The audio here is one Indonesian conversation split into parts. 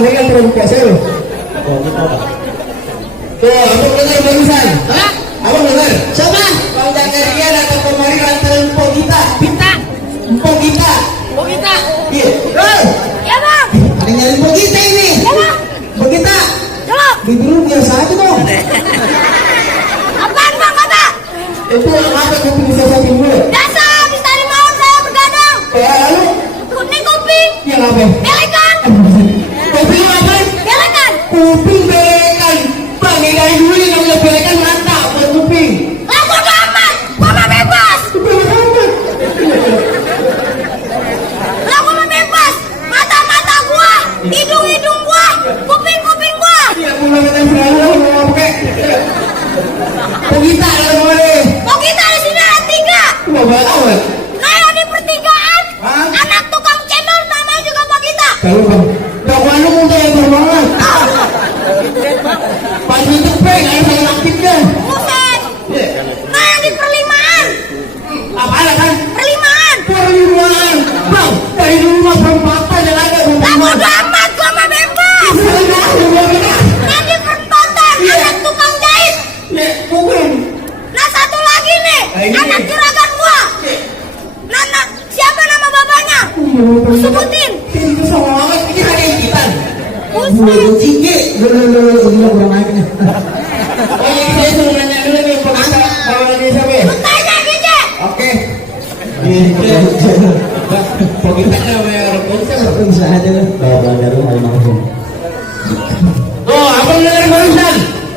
nggak terlalu kuasa lo. Tuh, abang dengar barusan. Hah? Abang dengar. Siapa? Bang Jakaria datang kemari lantaran Mpok Gita. Bintang. Mpok Gita. Oh kita. Iya. Ya bang. Ada yang nyari Mpok Gita ini. Ya bang. Mpok Gita. Jawab. Bibir biasa aja dong. Apaan bang kata? Itu apa kopi bisa satu dulu? Dasar habis tadi malam saya bergadang. Lalu Kuning kopi. yang apa? Belekan. Kopi apa? Belekan. Kuping belekan. Bang, ini dari dulu yang namanya belekan mantap buat kuping. Lah bodo amat. Gua mah bebas. Lah gua mah bebas. Mata-mata gua, hidung-hidung gua, kuping-kuping gua. Iya, pulang kita selalu mau pakai. Mpok Gita ada kemana? Oh kita di sini ada 3. Mau bawa awal? Nah di pertigaan. Hah? Anak tukang cendol namanya juga Pak kita. Kalau bang, bang Manu muntah yang berbangan. Pas itu peng, ada salah aktifnya. Buset. Nah di perlimaan. Apa ada kan? Perlimaan. Perlimaan. Bang, dari dulu mah perempatan yang ada Lah perempuan. bodo amat gua mah bebas. Nah di perempatan anak tukang jahit. Ya, bukan. Nah satu lagi nih, Ini. anak juragan gua. Nah, siapa nama bapaknya? Sebutin. Itu sama banget, ini ada yang kita. Buset. Tinggi. Ini kurang naik nih. Oh iya, saya suruh nanya dulu nih, Pak Gita. Bawa lagi siapa ya? Lu tanya DJ. Oke. Pak Gita namanya orang konser. Bisa aja lah. Bawa baru almarhum. Oh, abang dengar barusan?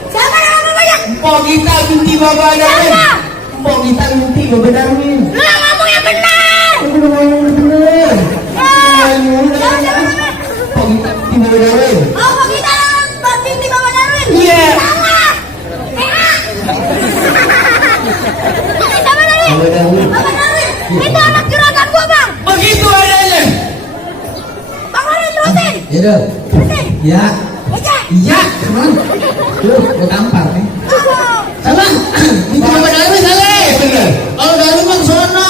Siapa nama bapaknya? Mpok Gita binti Baba Darwin. Siapa? Mpok Gita binti Baba Darwin. Lu yang ngomong yang benar. Aku udah ngomong bener. Siapa namanya? Mpok Gita binti Baba Darwin. Oh, Pak kita binti Bapak Darwin. Iya. Salah. Ini siapa tadi? Baba Darwin. Bapak Darwin. Itu anak juragan gua, Bang. Begitu adanya. Bang Darwin terusin. Ya dong. Terusin. Ya. Oke. Iya. Kemana? Tuh, gue tampar nih. Oh. Salah. Binti Bapak Darwin salah. Bener. Kalau Darwin mah kesana.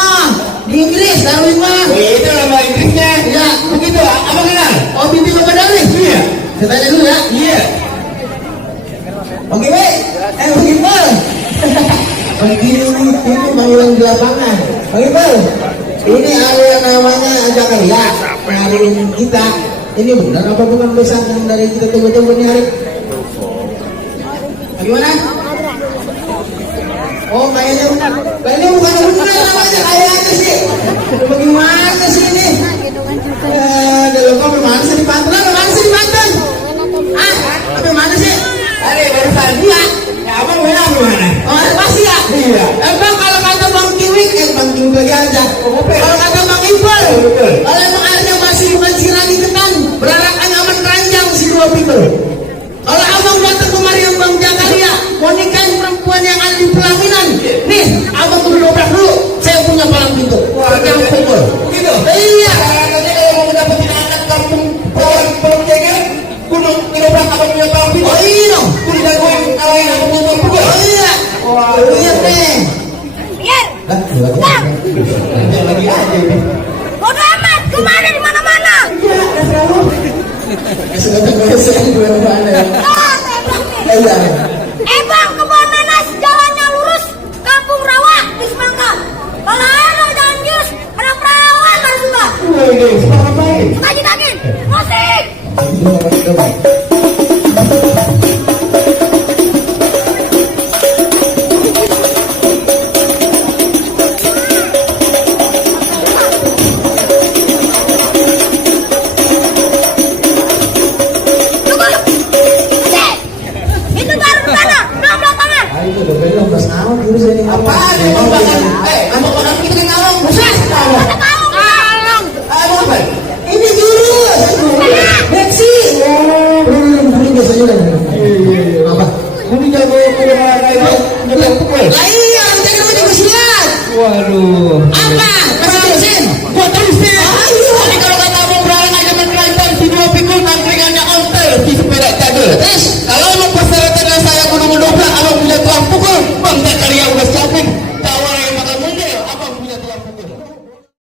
Di Inggris Darwin mah. Itu nama Inggrisnya. Ya. Begitu, apa kenal? Oh binti Bapak Darwin. Iya. Saya tanya dulu ya. Iya. Oke, Wei. Bang Iqbal. Begini panggilan di lapangan. Bang Iqbal. Ini ada yang namanya Jakaria. Ngaduin kita. Ini benar apa bukan pesan yang dari kita tunggu-tunggu nih hari? Bagaimana? Oh kayaknya benar. Kayaknya bukan benar namanya kayaknya sih. Bagaimana sih ini? Dalam mana sih di Banten? Mana sih di Banten? Ah, apa mana sih? Ada barusan. Iya. Ya, abang bilang gimana? Oh, pasti ya? Iya. Bang, kalau kata Bang Kiwik, Bang Kiwik lagi aja. Kalau kata Bang Iqbal, Betul. kalau emang airnya masih bukan sirani ketan, berarakan aman keranjang si dua pintu. Kalau abang datang kemari yang Bang Jakaria, mau nikahin perempuan yang ada di pelaminan, nih, abang kudu dobrak dulu. Saya punya palang pintu. Yang pukul. Begitu? Iya. Katanya kalau mau dapetin anak kampung pohon jagal, gunung kilobrak abang punya palang pintu. Oh iya dong. Kudu jagoin kawain abang punya palang pintu. Oh iya. Wah, Iya nih. Biar. Lah, Bang. lagi aja ini. Bodo amat. Kemana di mana-mana. Sudah saya di mana ya? Ah, saya bilang nih. Iya. Bang, kebun nanas jalannya lurus, Kampung Rawa di Semangka. Kalau ada jalan jurus, ada perawan masuk Bang. Wah, ini sekarang ngapain? Suka jitakin. Musik. Tunggu. Musik. Itu baru sana, belum tangan. Ayo, udah belum pas awal dulu saya ini. Apaan ya, Bang? Abang makan kita kan ngawang. Buset. Kata kamu kalong. Abang apa? Ini jurus. Beksi. Belum biasanya udah. Apa? Kudu jago kudu olahraga. Jago pukul. Lah iya, kita kan juga silat. Waduh. Apa?